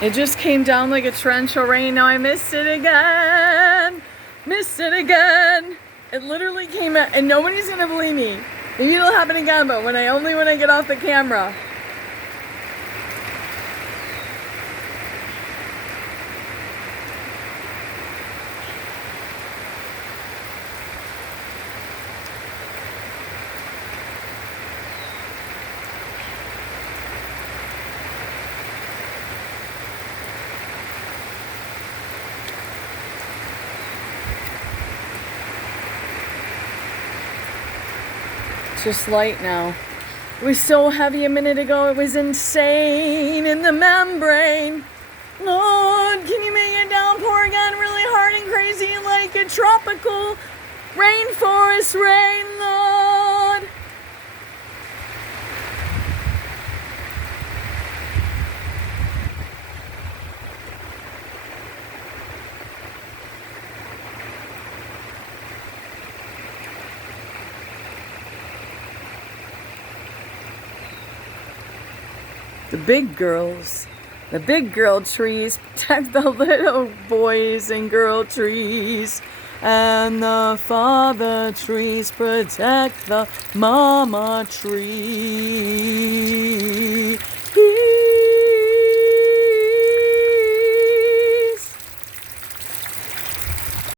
It just came down like a torrential rain. Now I missed it again. Missed it again. It literally came out, and nobody's gonna believe me. Maybe it'll happen again, but when I get off the camera. Just light now. It was so heavy a minute ago, it was insane in the membrane. Lord, can you make it downpour again really hard and crazy like a tropical rainforest rain, Lord? The big girl trees protect the little boys and girl trees. And the father trees protect the mama tree.